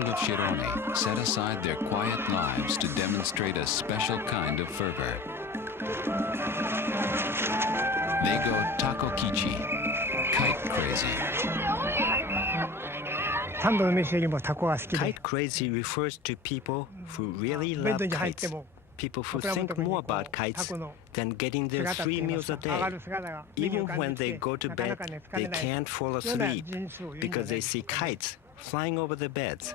people of Shirone set aside their quiet lives to demonstrate a special kind of fervor. They go takokichi, kite crazy. Kite crazy refers to people who really love kites. People who think more about kites than getting their 3 meals a day. Even when they go to bed, they can't fall asleep because they see kites flying over their beds.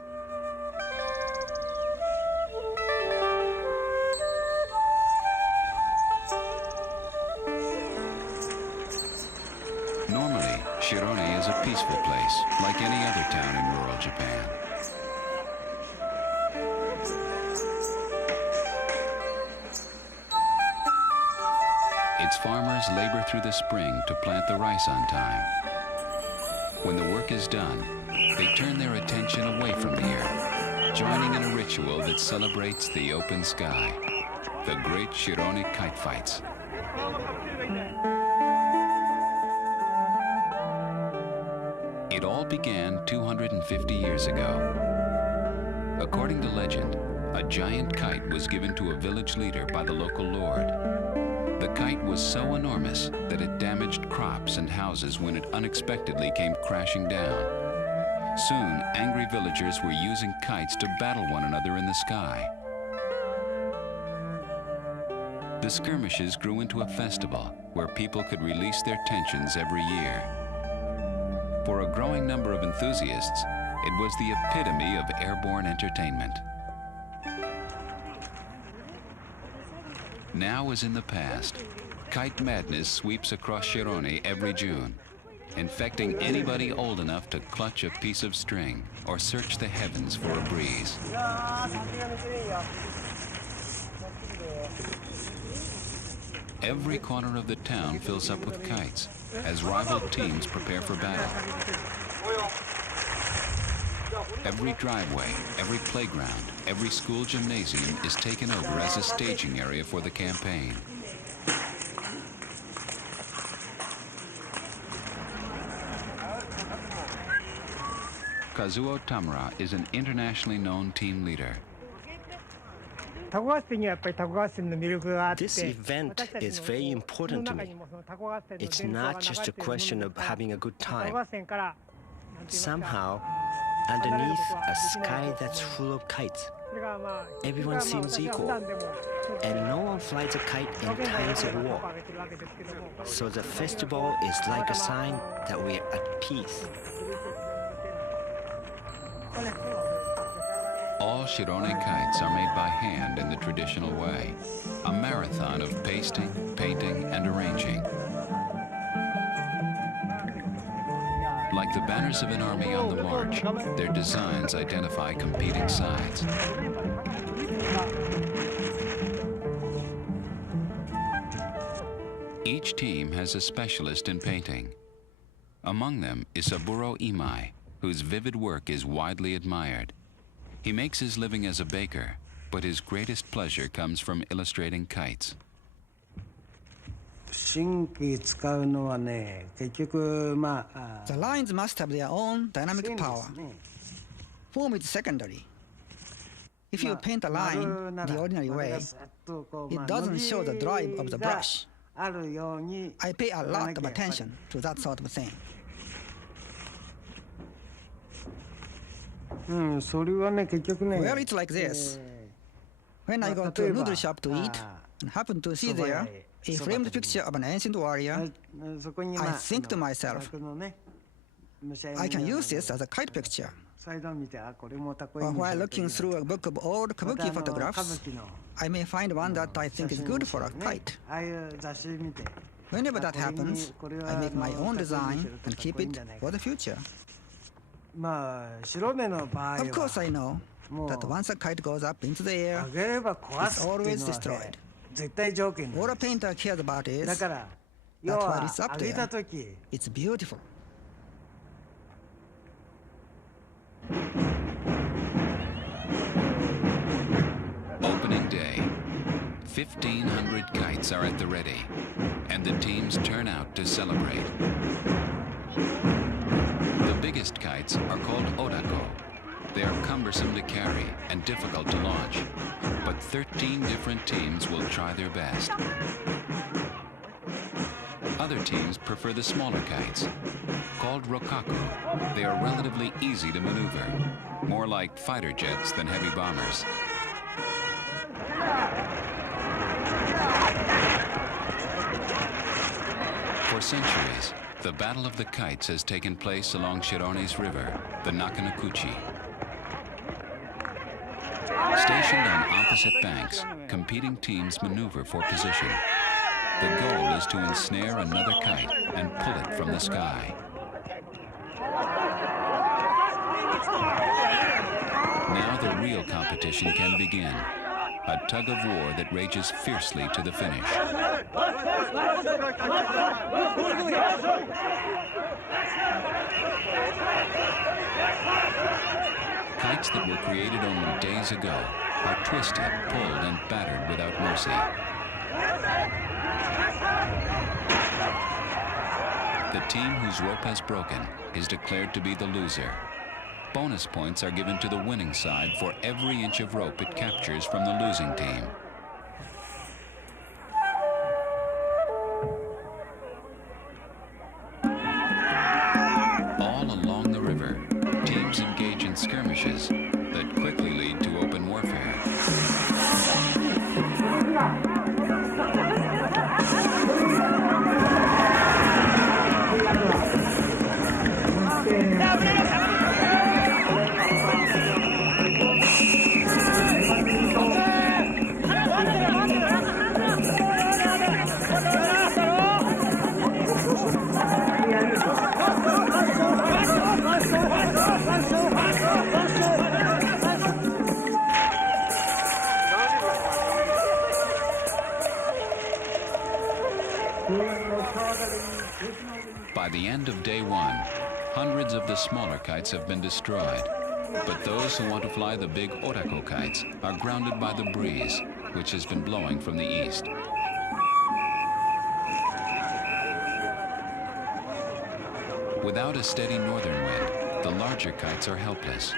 Normally, Shirone is a peaceful place, like any other town in rural Japan. Its farmers labor through the spring to plant the rice on time. When the work is done, they turn their attention away from the earth, joining in a ritual that celebrates the open sky, the great Shirone kite fights. It all began 250 years ago. According to legend, a giant kite was given to a village leader by the local lord. The kite was so enormous that it damaged crops and houses when it unexpectedly came crashing down. Soon, angry villagers were using kites to battle one another in the sky. The skirmishes grew into a festival where people could release their tensions every year. For a growing number of enthusiasts, it was the epitome of airborne entertainment. Now as in the past, kite madness sweeps across Shirone every June, infecting anybody old enough to clutch a piece of string or search the heavens for a breeze. Every corner of the town fills up with kites as rival teams prepare for battle. Every driveway, every playground, every school gymnasium is taken over as a staging area for the campaign. Kazuo Tamura is an internationally known team leader. This event is very important to me. It's not just a question of having a good time. Somehow, underneath a sky that's full of kites, everyone seems equal, and no one flies a kite in times of war. So the festival is like a sign that we're at peace. All Shirone kites are made by hand in the traditional way, a marathon of pasting, painting, and arranging. Like the banners of an army on the march, their designs identify competing sides. Each team has a specialist in painting. Among them is Saburo Imai, whose vivid work is widely admired. He makes his living as a baker, but his greatest pleasure comes from illustrating kites. The lines must have their own dynamic power. Form is secondary. If you paint a line the ordinary way, it doesn't show the drive of the brush. I pay a lot of attention to that sort of thing. Well, it's like this. When I go to a noodle shop to eat and happen to see there a framed picture of an ancient warrior, I think to myself, I can use this as a kite picture. Or while looking through a book of old kabuki photographs, I may find one that I think is good for a kite. Whenever that happens, I make my own design and keep it for the future. Of course, I know that once a kite goes up into the air, it's always destroyed. All a painter cares about is that while it's up there, it's beautiful. Opening day. 1,500 kites are at the ready, and the teams turn out to celebrate. The biggest kites are called odako. They are cumbersome to carry and difficult to launch, but 13 different teams will try their best. Other teams prefer the smaller kites. Called rokaku, they are relatively easy to maneuver, more like fighter jets than heavy bombers. For centuries, the Battle of the Kites has taken place along Shirone's river, the Nakanokuchi. Stationed on opposite banks, competing teams maneuver for position. The goal is to ensnare another kite and pull it from the sky. Now the real competition can begin. A tug of war that rages fiercely to the finish. Kites that were created only days ago are twisted, pulled, and battered without mercy. The team whose rope has broken is declared to be the loser. Bonus points are given to the winning side for every inch of rope it captures from the losing team. All along the river, teams engage in skirmishes that quickly lead to open warfare. By the end of day one, hundreds of the smaller kites have been destroyed. But those who want to fly the big Orako kites are grounded by the breeze, which has been blowing from the east. Without a steady northern wind, the larger kites are helpless.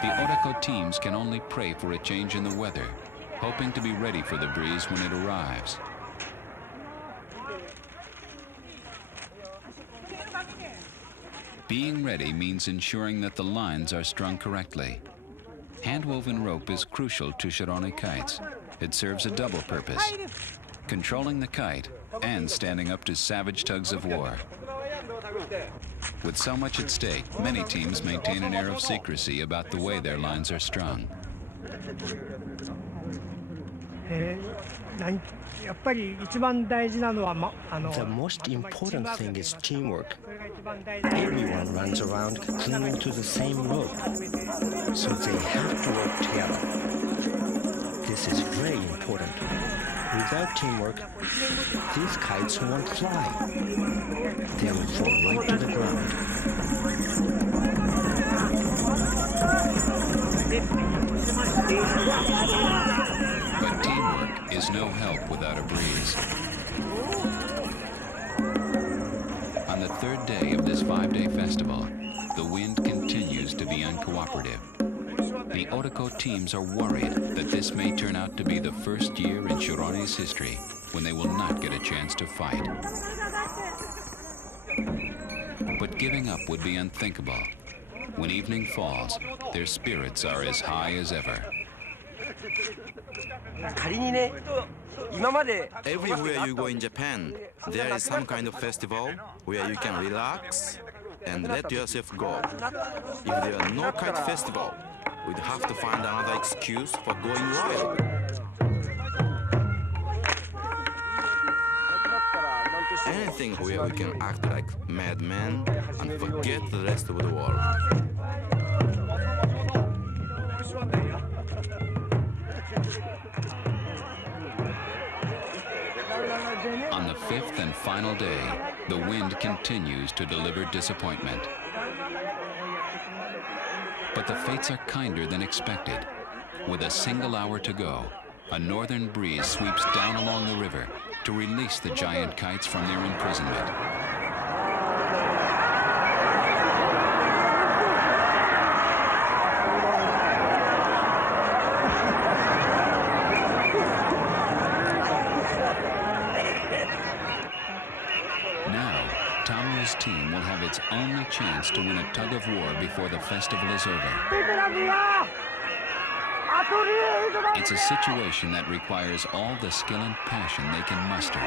The Orako teams can only pray for a change in the weather, hoping to be ready for the breeze when it arrives. Being ready means ensuring that the lines are strung correctly. Hand-woven rope is crucial to Shirone kites. It serves a double purpose: controlling the kite and standing up to savage tugs of war. With so much at stake, many teams maintain an air of secrecy about the way their lines are strung. The most important thing is teamwork. Everyone runs around clinging to the same rope, so they have to work together. This is very important. Without teamwork, these kites won't fly. They will fall right to the ground. But teamwork is no help without a breeze. On the third day of this 5-day festival, the wind continues to be uncooperative. The Orako teams are worried that this may turn out to be the first year in Shirone's history when they will not get a chance to fight. But giving up would be unthinkable. When evening falls, their spirits are as high as ever. Everywhere you go in Japan, there is some kind of festival where you can relax and let yourself go. If there are no kite festival, we'd have to find another excuse for going wild. Anything where we can act like madmen and forget the rest of the world. On the fifth and final day, the wind continues to deliver disappointment. But the fates are kinder than expected. With a single hour to go, a northern breeze sweeps down along the river to release the giant kites from their imprisonment. Tamu's team will have its only chance to win a tug of war before the festival is over. It's a situation that requires all the skill and passion they can muster.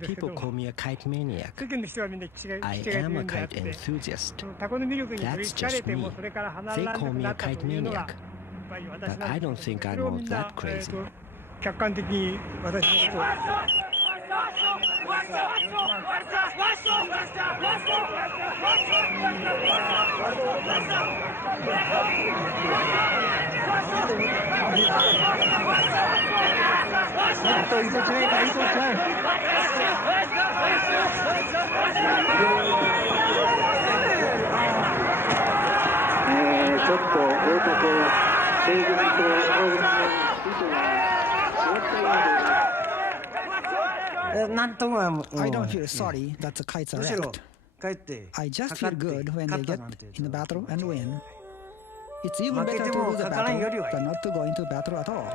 People call me a kite maniac. I am a kite enthusiast. That's just me. They call me a kite maniac. But I don't think I'm all that crazy. I don't feel sorry that the kites are wrecked. I just feel good when they get in the battle and win. It's even better to lose a battle than not to go into battle at all.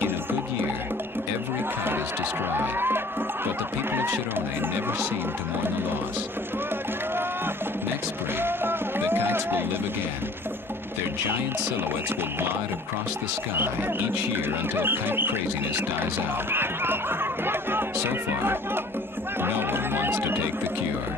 In a good year, every kite is destroyed, but the people of Shirone never seem to mourn the loss. Next spring, the kites will live again. Their giant silhouettes will glide across the sky each year until kite craziness dies out. So far, no one wants to take the cure.